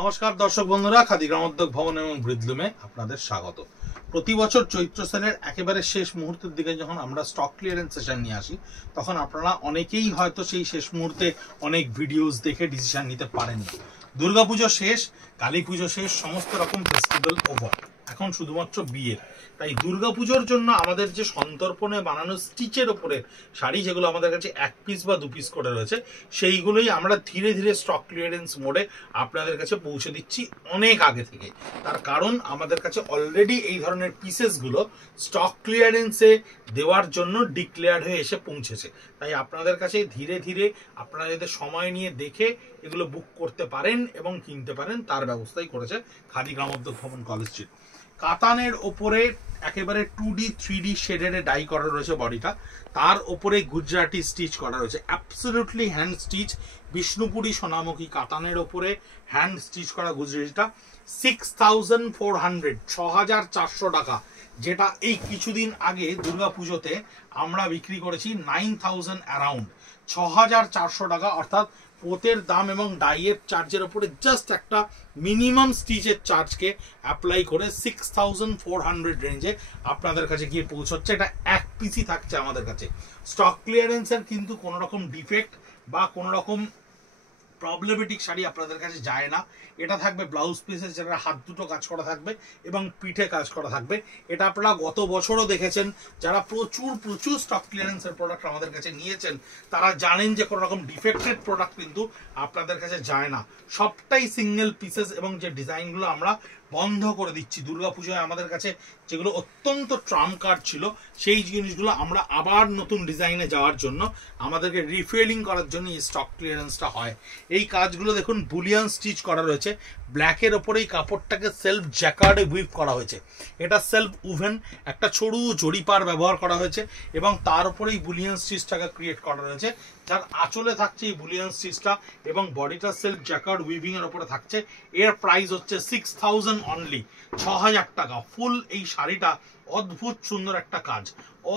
নমস্কার দর্শক বন্ধুরা, খাদি গ্রামোদ্যোগ ভবন এবং ব্রিদলুমে আপনাদের স্বাগত। প্রতি বছর চৈত্র সেলের একেবারে শেষ মুহূর্তের দিকে যখন আমরা স্টক ক্লিয়ারেন্স সেশন নিয়ে আসি, তখন আপনারা অনেকেই হয়তো সেই শেষ মুহূর্তে অনেক ভিডিওস দেখে ডিসিশন নিতে পারেননি। দুর্গাপুজো শেষ, কালী পুজো শেষ, সমস্ত রকম ফেস্টিভ্যাল ওভার, এখন শুধুমাত্র বিয়ের। তাই দুর্গাপুজোর জন্য আমাদের যে সন্তর্পণে বানানো স্টিচের ওপরে শাড়ি, যেগুলো আমাদের কাছে এক পিস বা দু পিস করে রয়েছে, সেইগুলোই আমরা ধীরে ধীরে স্টক ক্লিয়ারেন্স মোডে আপনাদের কাছে পৌঁছে দিচ্ছি অনেক আগে থেকে। তার কারণ আমাদের কাছে অলরেডি এই ধরনের পিসেসগুলো স্টক ক্লিয়ারেন্সে দেওয়ার জন্য ডিক্লেয়ার্ড হয়ে এসে পৌঁছেছে। তাই আপনাদের কাছে ধীরে ধীরে আপনারা যদি সময় নিয়ে দেখে এগুলো বুক করতে পারেন এবং কিনতে পারেন, তার ব্যবস্থাই করেছে খাদি গ্রামোদ্যোগ ভবন, কলেজ স্ট্রিট। কাতানের ওপরে একেবারে 2D 3D শেডের ডাই করা রয়েছে বডিটা, তার ওপরে গুজরাটি স্টিচ করা রয়েছে, absolutely hand stitch Bishnupuri Sonamukhi কাতানের ওপরে হ্যান্ড স্টিচ করা গুজরাটিটা 6400, 6400 টাকা, যেটা এই কিছুদিন আগে দুর্গাপুজোতে আমরা বিক্রি করেছি 9000 অ্যারাউন্ড। 6400 টাকা, অর্থাৎ পোতের দাম এবং ডাইয়ের চার্জের উপরে জাস্ট একটা মিনিমাম স্টিচের চার্জকে অ্যাপ্লাই করে 6400 রেঞ্জে আপনাদের কাছে গিয়ে পৌঁছচ্ছে। এটা এক পিসই থাকছে আমাদের কাছে। স্টক ক্লিয়ারেন্সের কিন্তু কোনো রকম ডিফেক্ট বা কোনো রকম প্রবলেমেটিক শাড়ি আপনাদের কাছে যায় না। এটা থাকবে ব্লাউজ পিসের, যেটা হাত দুটো কাজ করা থাকবে এবং পিঠে কাজ করা থাকবে। এটা আপনারা গত বছরও দেখেছেন, যারা প্রচুর প্রচুর স্টক ক্লিয়ারেন্সের প্রোডাক্ট আমাদের কাছে নিয়েছেন তারা জানেন যে কোনো রকম ডিফেক্টেড প্রোডাক্ট কিন্তু আপনাদের কাছে যায় না। সবটাই সিঙ্গেল পিসেস, এবং যে ডিজাইনগুলো আমরা বন্ধ করে দিচ্ছি দুর্গাপুজোয় আমাদের কাছে যেগুলো অত্যন্ত ট্রাম্প কার্ড ছিল, সেই জিনিসগুলো আমরা আবার নতুন ডিজাইনে যাওয়ার জন্য আমাদেরকে রিফিলিং করার জন্য এই স্টক ক্লিয়ারেন্সটা হয়। এই কাজগুলো দেখুন বুলিয়ান স্টিচ করা রয়েছে, ব্ল্যাকের ওপরে এই কাপড়টাকে সেলফ জ্যাকার্ডে উইভ করা হয়েছে। এটা সেলফ উভেন, একটা সরু জরিপার ব্যবহার করা হয়েছে এবং তার উপরে এই বুলিয়ান স্টিচটাকে ক্রিয়েট করা রয়েছে, যার আঁচলে থাকছে এই বুলিয়ান স্টিচটা এবং বডিটা সেলফ জ্যাকার্ড উইভিং এর উপরে থাকছে। এর প্রাইস হচ্ছে 6000 অনলি, 6000 টাকা। ফুল এই শাড়িটা অদ্ভুত সুন্দর একটা কাজ,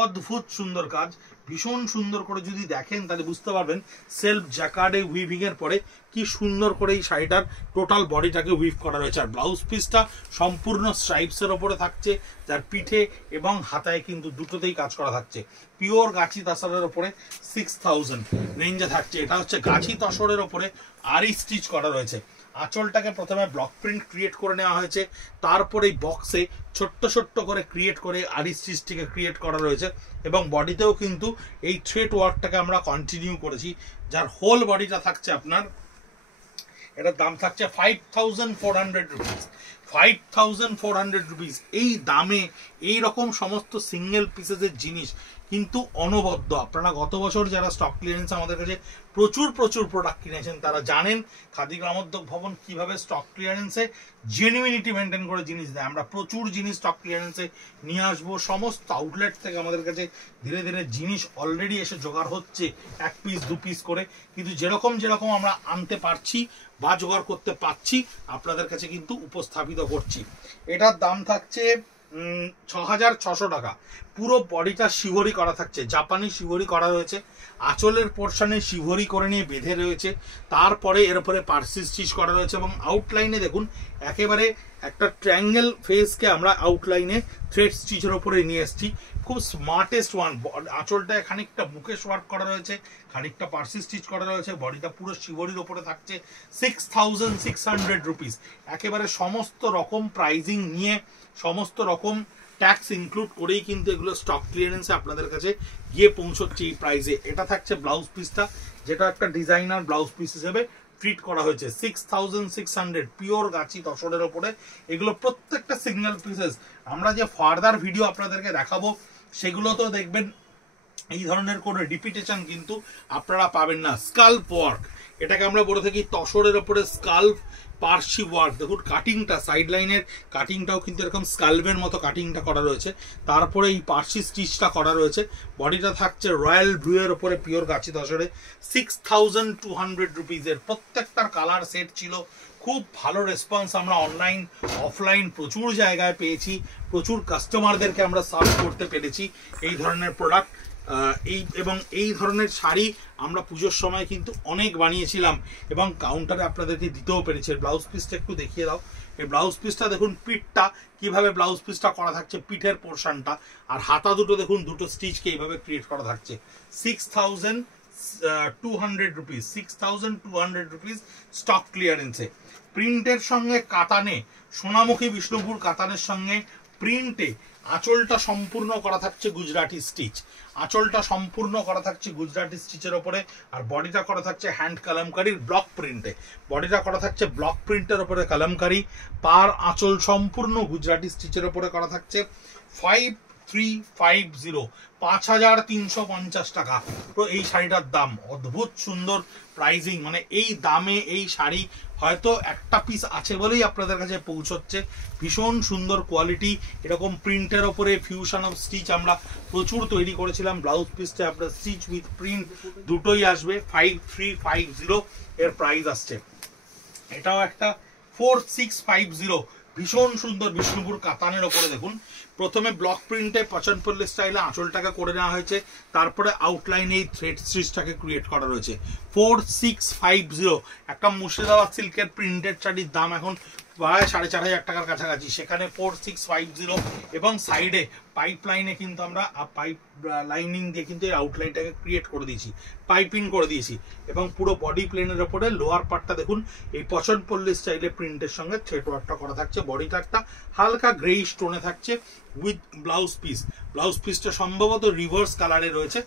অদ্ভুত সুন্দর কাজ, ভীষণ সুন্দর করে যদি দেখেন তাহলে বুঝতে পারবেন সেলফ জ্যাকার্ডে উইভিং এর পরে কি সুন্দর করে এই শাড়িটার টোটাল বডিটাকে উইভ করা রয়েছে। আর ব্লাউজ পিসটা সম্পূর্ণ স্ট্রাইপসের ওপরে থাকছে, যার পিঠে এবং হাতায় কিন্তু দুটোতেই কাজ করা থাকছে। পিওর গাছি তসরের ওপরে 6000 রেঞ্জে থাকছে। এটা হচ্ছে গাছি তসরের ওপরে আরি স্টিচ করা রয়েছে। আঁচলটাকে প্রথমে ব্লক প্রিন্ট ক্রিয়েট করে নেওয়া হয়েছে, তারপরে এই বক্সে ছোট্ট ছোট্ট করে ক্রিয়েট করে আরি স্টিচটিকে ক্রিয়েট করা রয়েছে এবং বডিতেও কিন্তু এই থ্রেড ওয়ার্কটাকে আমরা কন্টিনিউ করেছি, যার হোল বডিটা থাকছে আপনার, এটার দাম থাকছে 5400 রুপিস। 5400 রুপিস। এই দামে এই রকম সমস্ত সিঙ্গেল পিসেসের জিনিস কিন্তু অনবদ্য। আপনারা গত বছর যারা স্টক ক্লিয়ারেন্স আমাদের কাছে প্রচুর প্রচুর প্রোডাক্ট কিনেছেন তারা জানেন খাদি গ্রামোদ্যোগ ভবন কিভাবে স্টক ক্লিয়ারেন্সে জেনুইনিটি মেনটেন করে জিনিস দেয়। আমরা প্রচুর জিনিস স্টক ক্লিয়ারেন্সে নিয়ে আসবো, সমস্ত আউটলেট থেকে আমাদের কাছে ধীরে ধীরে জিনিস অলরেডি এসে জোগাড় হচ্ছে এক পিস দু পিস করে, কিন্তু যেরকম যেরকম আমরা আনতে পারছি বা জোগাড় করতে পারছি আপনাদের কাছে কিন্তু উপস্থাপিত করছি। এটার দাম থাকছে 6600 টাকা। পুরো বডিটা শিভরি করা থাকছে, জাপানি শিভরি করা রয়েছে, আঁচলের পোর্শনে শিভরি করে নিয়ে বেঁধে রয়েছে, তারপরে এর উপরে পার্সি স্টিচ করা রয়েছে এবং আউটলাইনে দেখুন একেবারে একটা ট্রায়াঙ্গেল ফেসকে আমরা আউটলাইনে থ্রেড স্টিচের উপরে নিয়ে এসেছি। খুব স্মার্টেস্ট ওয়ান। আঁচলটায় খানিকটা মুকেশ ওয়ার্ক করা রয়েছে, খানিকটা পার্সি স্টিচ করা রয়েছে, বডিটা পুরো শিভরির উপরে থাকছে। 6600 রুপিস। একেবারে সমস্ত রকম প্রাইজিং নিয়ে, সমস্ত রকম ট্যাক্স ইনক্লুড করেই কিন্তু এগুলো স্টক ক্লিয়ারেন্সে আপনাদের কাছে গিয়ে পৌঁছচ্ছে এই প্রাইসে। এটা থাকছে ব্লাউজ পিসটা, যেটা একটা ডিজাইনার ব্লাউজ পিস হিসেবে ট্রিট করা হয়েছে। 6600 পিওর গাছি তসরের ওপরে। এগুলো প্রত্যেকটা সিঙ্গেল পিসেস। আমরা যে ফার্দার ভিডিও আপনাদেরকে দেখাবো সেগুলো তো দেখবেন এই ধরনের কোনো রিপিটেশন কিন্তু আপনারা পাবেন না। স্কাল্প ওয়ার্ক, এটাকে আমরা বলে থাকি তসরের ওপরে স্কাল্প পার্সি ওয়ার্ক। দেখুন কাটিংটা, সাইড লাইনের কাটিংটাও কিন্তু এরকম স্কাল্পের মতো কাটিংটা করা রয়েছে, তারপরে এই পার্সি স্টিচটা করা রয়েছে। বডিটা থাকছে রয়্যাল ব্লুয়ের ওপরে পিওর গাছি তসরে। 6200 রুপিসের। প্রত্যেকটার কালার সেট ছিল। খুব ভালো রেসপন্স আমরা অনলাইন অফলাইন প্রচুর জায়গায় পেয়েছি, প্রচুর কাস্টমারদেরকে আমরা সার্ভ করতে পেরেছি এই ধরনের প্রোডাক্ট। এই ধরনের শাড়ি আমরা পুজোর সময় কিন্তু অনেক বানিয়েছিলাম এবং কাউন্টারে আপনাদেরকে দিতেও পেরেছি। ব্লাউজ পিসটা একটু দেখিয়ে দাও। এই ব্লাউজ পিসটা দেখুন, পিঠটা কিভাবে ব্লাউজ পিসটা করা থাকছে, পিঠের পোর্শনটা, আর হাতা দুটো দেখুন, দুটো স্টিচকে এইভাবে ক্রিয়েট করা থাকছে। 6200 রুপিস, 6200 রুপিস স্টক ক্লিয়ারেন্সে। প্রিন্টের সঙ্গে কাতানে, সোনামুখী বিষ্ণুপুর কাতানের সঙ্গে প্রিন্টে আঁচলটা সম্পূর্ণ করা থাকছে গুজরাটি স্টিচ। আঁচলটা সম্পূর্ণ করা থাকছে গুজরাটি স্টিচের ওপরে, আর বডিটা করা থাকছে হ্যান্ড কালামকারির ব্লক প্রিন্টে। বডিটা করা থাকছে ব্লক প্রিন্টের ওপরে কালামকারি, পার আঁচল সম্পূর্ণ গুজরাটি স্টিচের ওপরে করা থাকছে। 5350, 5350 টাকা তো এই শাড়িটার দাম। অদ্ভুত সুন্দর প্রাইজিং, মানে এই দামে এই শাড়ি হয়তো একটা পিস আছে বলেই আপনাদের কাছে পৌঁছচ্ছে। ভীষণ সুন্দর কোয়ালিটি, এরকম প্রিন্টের ওপরে ফিউশন অফ স্টিচ আমরা প্রচুর তৈরি করেছিলাম। ব্লাউজ পিসটা আপনার স্টিচ উইথ প্রিন্ট দুটোই আসবে। 5350 এর প্রাইস আসছে। এটাও একটা 4650, ভীষণ সুন্দর বিষ্ণুপুর কাতানের ওপরে দেখুন, প্রথমে ব্লক প্রিন্টে পচনপল্লী স্টাইলে আঁচলটাকে করে নেওয়া হয়েছে, তারপরে আউটলাইনে এই থ্রেড স্টিচটাকে ক্রিয়েট করা রয়েছে। 4650 একটা মুর্শিদাবাদ সিল্কের প্রিন্টেড শাড়ির দাম এখন প্রায় 4500 টাকার কাছাকাছি, সেখানে 4650। এবং সাইডে পাইপ লাইনে কিন্তু আমরা পাইপ লাইনিং দিয়ে কিন্তু এই আউটলাইনটাকে ক্রিয়েট করে দিয়েছি, পাইপিং করে দিয়েছি। এবং পুরো বডি প্লেনের ওপরে লোয়ার পার্টটা দেখুন এই পচনপল্লী স্টাইলে প্রিন্টের সঙ্গে থ্রেড ওয়ার্কটা করা থাকছে। বডিটা একটা হালকা গ্রে স্টোনে থাকছে উইথ ব্লাউজ পিস। ব্লাউজ পিসটা সম্ভবত রিভার্স কালারে রয়েছে,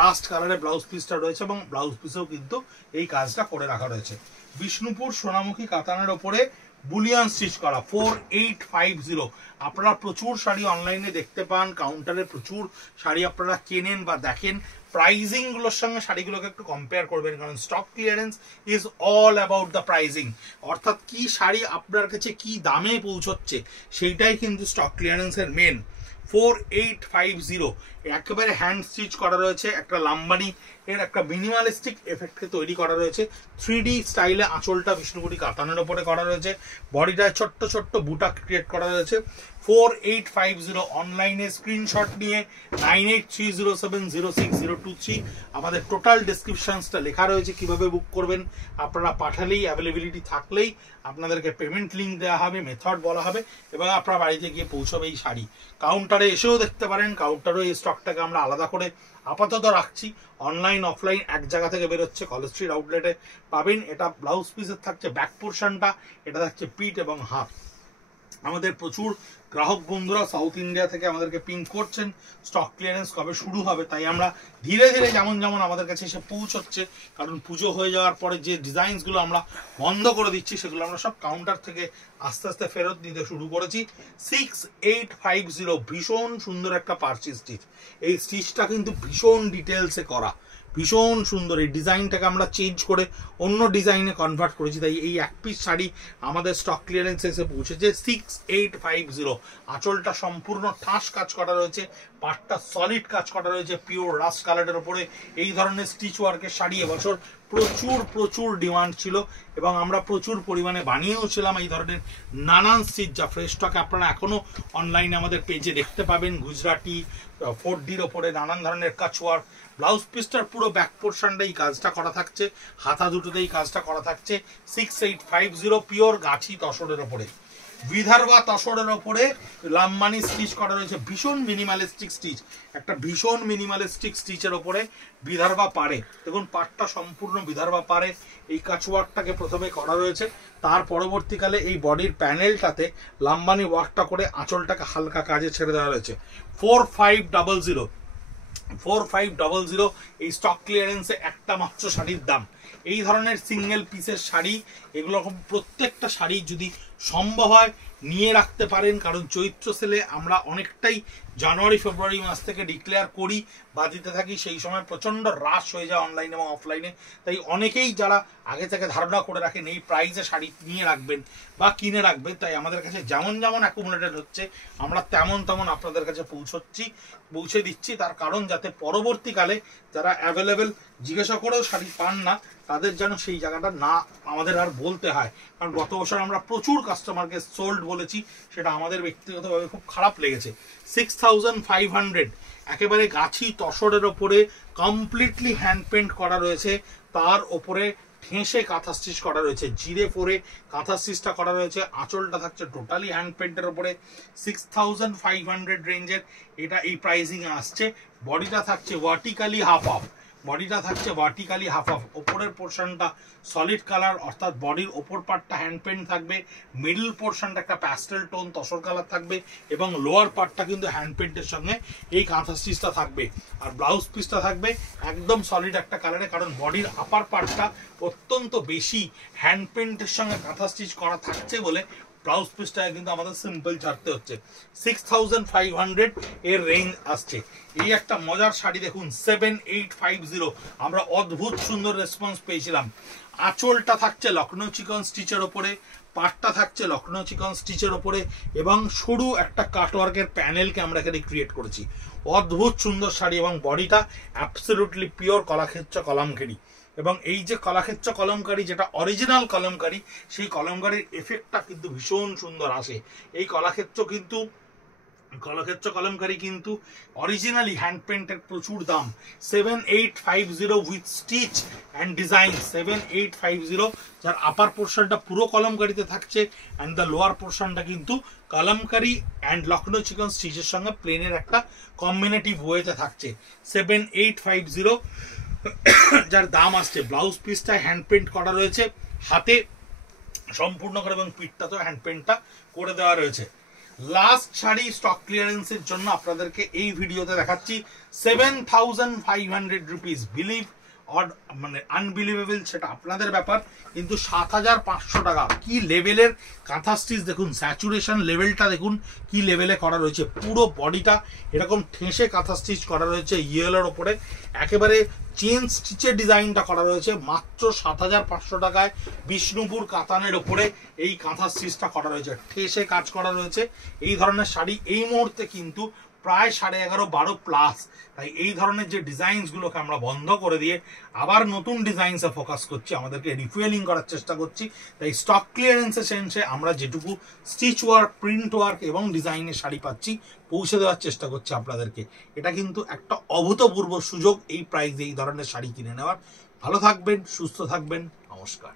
রাস্ট কালারে ব্লাউজ পিসটা রয়েছে, এবং ব্লাউজ পিসেও কিন্তু এই কাজটা করে রাখা রয়েছে। বিষ্ণুপুর সোনামুখী কাতানের ওপরে বুলিয়ান স্টিচ করা 4850। আপনারা প্রচুর শাড়ি অনলাইনে দেখতে পান, কাউন্টারে প্রচুর শাড়ি আপনারা কেনেন বা দেখেন। প্রাইজিং গুলোর সঙ্গে শাড়িগুলোকে একটু কম্পেয়ার করবেন, কারণ stock clearance is all about the pricing. অর্থাৎ কি শাড়ি আপনার কাছে কি দামে পৌঁছচ্ছে সেইটাই কিন্তু স্টক ক্লিয়ারেন্সের মেন। 4850 একেবারে হ্যান্ড স্টিচ করা রয়েছে, একটা লাম্বানি এর একটা মিনিমালিস্টিক এফেক্টকে তৈরি করা রয়েছে। 3D স্টাইলে আঁচলটা বিষ্ণুপুরি কাতানের ওপরে করা রয়েছে, বডিটায় ছোট্ট ছোট্ট বুটা ক্রিয়েট করা রয়েছে। 4850 অনলাইনে স্ক্রিনশট নিয়ে 9830706023 আমাদের টোটাল ডেসক্রিপশনসটা লেখা রয়েছে কিভাবে বুক করবেন। আপনারা পাঠালেই, অ্যাভেলেবিলিটি থাকলেই আপনাদেরকে পেমেন্ট লিঙ্ক দেওয়া হবে, মেথড বলা হবে, এবং আপনার বাড়িতে গিয়ে পৌঁছবে এই শাড়ি। কাউন্টারে এসেও দেখতে পারেন, কাউন্টারেও এই স্টকটাকে আমরা আলাদা করে আপাতত রাখছি। অনলাইন অফলাইন এক জায়গা থেকে বেরোচ্ছে, কলেজ স্ট্রিট আউটলেটে পাবেন। এটা ব্লাউজ পিসের থাকছে ব্যাক পোর্শনটা, এটা থাকছে পিঠ এবং হাত। আমাদের প্রচুর গ্রাহক বন্ধুরা সাউথ ইন্ডিয়া থেকে আমাদেরকে পিং করছেন স্টক ক্লিয়ারেন্স কবে শুরু হবে, তাই আমরা ধীরে ধীরে যেমন যেমন আমাদের কাছে এসে পৌঁছচ্ছে, কারণ পুজো হয়ে যাওয়ার পরে যে ডিজাইনসগুলো আমরা বন্ধ করে দিচ্ছি সেগুলো আমরা সব কাউন্টার থেকে আস্তে আস্তে ফেরত দিতে শুরু করেছি। 6850 ভীষণ সুন্দর একটা পার্সি স্টিচ। এই স্টিচটা কিন্তু ভীষণ ডিটেলসে করা, ভীষণ সুন্দর। এই ডিজাইনটাকে আমরা চেঞ্জ করে অন্য ডিজাইনে কনভার্ট করেছি, তাই এই এক পিস শাড়ি আমাদের স্টক ক্লিয়ারেন্স এসে পৌঁছেছে। 6850 আঁচলটা সম্পূর্ণ ঠাস কাজ করা রয়েছে, পাটটা সলিড কাজ করা রয়েছে পিওর রাস্ট কালারের ওপরে। এই ধরনের স্টিচ ওয়ার্কের শাড়ি এবছর প্রচুর প্রচুর ডিমান্ড ছিল এবং আমরা প্রচুর পরিমাণে বানিয়েও ছিলাম এই ধরনের নানান স্টিচ, যা ফ্রেশ স্টকে আপনারা এখনো অনলাইনে আমাদের পেজে দেখতে পাবেন। গুজরাটি 4Dর ওপরে নানান ধরনের কাজ ওয়ার্ক। ব্লাউজ পিসটার পুরো ব্যাক পোর্শনটা এই কাজটা করা থাকছে, হাতা দুটোতে এই কাজটা করা থাকছে। 6850 পিওর গাছি তসরের ওপরে, বিদর্ভা তসরের ওপরে লাম্বানি স্টিচ করা রয়েছে। ভীষণ মিনিমালিস্টিক স্টিচ, একটা ভীষণ মিনিমালিস্টিক স্টিচের ওপরে বিদর্ভা পারে। দেখুন পাটটা সম্পূর্ণ বিদর্ভা পারে এই কাচওয়ার্কটাকে প্রথমে করা রয়েছে, তার পরবর্তীকালে এই বডির প্যানেলটাতে লাম্বানি ওয়ার্কটা করে আঁচলটাকে হালকা কাজে ছেড়ে দেওয়া রয়েছে। 4500 এই স্টক ক্লিয়ারেন্সে একটা মাত্র শাড়ির দাম। এই ধরনের সিঙ্গেল পিসের শাড়ি, এগুলো প্রত্যেকটা শাড়ি যদি সম্ভব হয় নিয়ে রাখতে পারেন, কারণ চৈত্র সেলে আমরা অনেকটাই জানুয়ারি ফেব্রুয়ারি মাস থেকে ডিক্লেয়ার করি বা দিতে থাকি, সেই সময় প্রচণ্ড রাশ হয়ে যায় অনলাইনে এবং অফলাইনে। তাই অনেকেই যারা আগে থেকে ধারণা করে রাখেন এই প্রাইসে শাড়ি নিয়ে রাখবেন বা কিনে রাখবেন, তাই আমাদের কাছে যেমন যেমন অ্যাকুমুলেটেড হচ্ছে আমরা তেমন তেমন আপনাদের কাছে পৌঁছে দিচ্ছি। তার কারণ যাতে পরবর্তীকালে যারা অ্যাভেলেবেল জিজ্ঞাসা করেও শাড়ি পান না, তাদের যেন সেই জায়গাটা না আমাদের আর বলতে হয়, কারণ গত বছর আমরা প্রচুর কাস্টমারকে সোল্ড বলেছি, সেটা আমাদের ব্যক্তিগতভাবে খুব খারাপ লেগেছে। 6500 একেবারে গাছি তসরের ওপরে কমপ্লিটলি হ্যান্ড পেন্ট করা রয়েছে, তার ওপরে ঠেসে কাঁথা স্টিচ করা রয়েছে, জিরে পরে কাঁথা স্টিচটা করা রয়েছে, আঁচলটা থাকছে টোটালি হ্যান্ড পেন্টের ওপরে। 6500 রেঞ্জের এটা এই প্রাইসিং আসছে। বডিটা থাকছে ভার্টিক্যালি হাফ অফ, বডিটা থাকছে ভার্টিক্যালি হাফ অফ, ওপরের পোর্শনটা সলিড কালার অর্থাৎ বডির ওপর পার্টটা হ্যান্ড পেন্ট থাকবে, মিডল পোর্শনটা একটা প্যাস্টেল টোন তসর কালার থাকবে এবং লোয়ার পার্টটা কিন্তু হ্যান্ড পেন্টের সঙ্গে এই কাঁথা স্টিচটা থাকবে। আর ব্লাউজ পিসটা থাকবে একদম সলিড একটা কালারে, কারণ বডির আপার পার্টটা অত্যন্ত বেশি হ্যান্ড পেন্টের সঙ্গে কাঁথা স্টিচ করা থাকছে বলে ব্লাউজ পিসটা কিন্তু আমাদের সিম্পল ছাড়তে হচ্ছে। 6500 এর রেঞ্জ আসছে। এই একটা মজার শাড়ি দেখুন 7850, আমরা অদ্ভুত সুন্দর রেসপন্স পেয়েছিলাম। আঁচলটা থাকছে লখনৌ চিকন স্টিচের ওপরে, পাটটা থাকছে লখনৌ চিকন স্টিচের ওপরে এবং সরু একটা কাটওয়ার্কের প্যানেলকে আমরা এখানে ক্রিয়েট করেছি। অদ্ভুত সুন্দর শাড়ি এবং বডিটা অ্যাবসলিউটলি পিওর কলাক্ষেত্র কলমকারী, এবং এই যে কলাক্ষেত্র কলমকারী যেটা অরিজিনাল কলমকারী, সেই কলমকারীর এফেক্টটা কিন্তু ভীষণ সুন্দর আসে। এই কলাক্ষেত্র কলমকারী কিন্তু অরিজিনালি হ্যান্ড পেন্টের প্রচুর দাম। 7850 উইথ স্টিচ অ্যান্ড ডিজাইন, 7850, যার আপার পোর্শনটা পুরো কলমকারীতে থাকছে অ্যান্ড দ্য লোয়ার পোর্শনটা কিন্তু কলমকারী অ্যান্ড লখনৌ চিকন স্টিচের সঙ্গে প্লেনের একটা কম্বিনেটিভ ওয়েতে থাকছে। 7850 যার দাম আসছে। ব্লাউজ পিসটা হ্যান্ড পেন্ট করা রয়েছে হাতে সম্পূর্ণ করে এবং পিঠটাতেও হ্যান্ড পেন্টটা করে দেওয়া রয়েছে। লাস্ট শাড়ি স্টক ক্লিয়ারেন্সের জন্য আপনাদেরকে এই ভিডিওতে দেখাচ্ছি 7500 রুপিস। বিলিভ অর মানে আনবিলিভেবল সেটা আপনাদের ব্যাপার, কিন্তু 7500 টাকা। কি লেভেলের কাঁথা স্টিচ দেখুন, স্যাচুরেশন লেভেলটা দেখুন কি লেভেলে করা রয়েছে। পুরো বডিটা এরকম ঠেসে কাঁথা স্টিচ করা রয়েছে ইয়েলোর ওপরে, একেবারে চেন স্টিচের ডিজাইনটা করা রয়েছে মাত্র 7500 টাকায়। বিষ্ণুপুর কাতানের ওপরে এই কাঁথা স্টিচটা করা রয়েছে, ঠেসে কাজ করা রয়েছে। এই ধরনের শাড়ি এই মুহূর্তে কিন্তু প্রায় 11.5-12 প্লাস। তাই এই ধরনের যে ডিজাইনসগুলোকে আমরা বন্ধ করে দিয়ে আবার নতুন ডিজাইনসে ফোকাস করছি, আমাদেরকে রিফুয়েলিং করার চেষ্টা করছি। তাই স্টক ক্লিয়ারেন্সের সেন্সে আমরা যেটুকু স্টিচ ওয়ার্ক, প্রিন্ট ওয়ার্ক এবং ডিজাইনের শাড়ি পাচ্ছি পৌঁছে দেওয়ার চেষ্টা করছি আপনাদেরকে। এটা কিন্তু একটা অভূতপূর্ব সুযোগ এই প্রাইসে এই ধরনের শাড়ি কিনে নেওয়ার। ভালো থাকবেন, সুস্থ থাকবেন, নমস্কার।